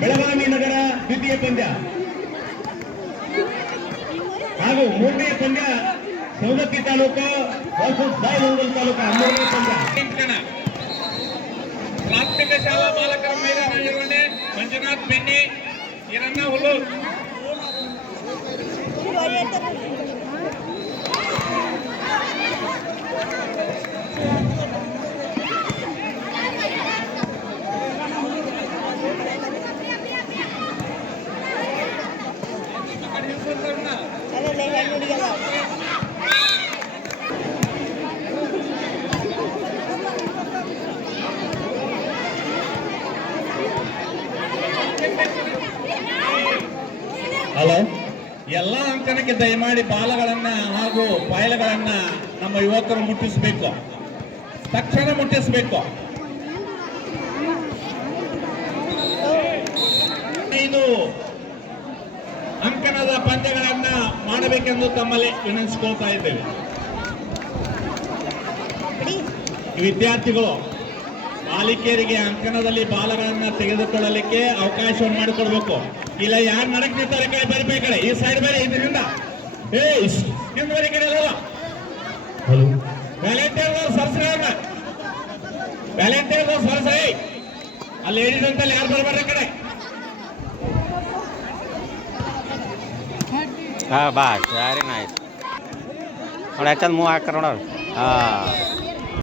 ದ್ವಿತೀಯ ಪಂದ್ಯ. ಹಾಗೂ ಮೂರನೇ ಪಂದ್ಯ ಸವದತ್ತಿ ತಾಲೂಕು ವರ್ಸಸ್ ದಾಯಲಂಗಲ್ ತಾಲೂಕು ಮೂರನೇ ಪಂದ್ಯ. ಪ್ರಾಥಮಿಕ ಶಾಲಾ ಬಾಲಕರ ಮೇಲೆ ನಿರ್ವಹಣೆ ಮಂಜುನಾಥ್ ಬೆನ್ನಿ ಇರನ್ನ ಹುಲ್ಲೂರು ಹಲೋ? ಎಲ್ಲ ಅಂಕಣಕ್ಕೆ ದಯಮಾಡಿ ಬಾಲಗಳನ್ನ ಹಾಗೂ ಪಾಯಲಗಳನ್ನ ನಮ್ಮ ಯುವಕರು ಮುಟ್ಟಿಸಬೇಕು. ತಕ್ಷಣ ಮುಟ್ಟಿಸಬೇಕು. ಐದು ಅಂಕಣದ ಪಂದ್ಯಗಳನ್ನ ಮಾಡಬೇಕೆಂದು ತಮ್ಮಲ್ಲಿ ವಿನಂತಿಸ್ಕೊಳ್ತಾ ಇದ್ದೇವೆ. ವಿದ್ಯಾರ್ಥಿಗಳು ಬಾಲಿಕೆಯರಿಗೆ ಅಂಕಣದಲ್ಲಿ ಬಾಲಗಳನ್ನ ತೆಗೆದುಕೊಳ್ಳಲಿಕ್ಕೆ ಅವಕಾಶವನ್ನು ಮಾಡಿಕೊಡ್ಬೇಕು. ಇಲ್ಲ ಯಾರು ನಡಕ್ ನಿಂತಾರೆ ಕಡೆ ಬರಬೇಕು ಕಡೆ. ಈ ಸೈಡ್ ಬೇರೆ ಇದರಿಂದ. ಏ ಕಡೆ ಅಲ್ಲಿ. ಹೇಳಿದಂತಲ್ಲಿ ಯಾರು ಬರಬೇಡ ಕಡೆ? ಹಾ ಬಾ ಸರಿ ನಾಯ್ತು. ನೋಡಿ ಚಂದ ಮೂವ್ ಹಾಕ್ತಾರೆ ಹಾ.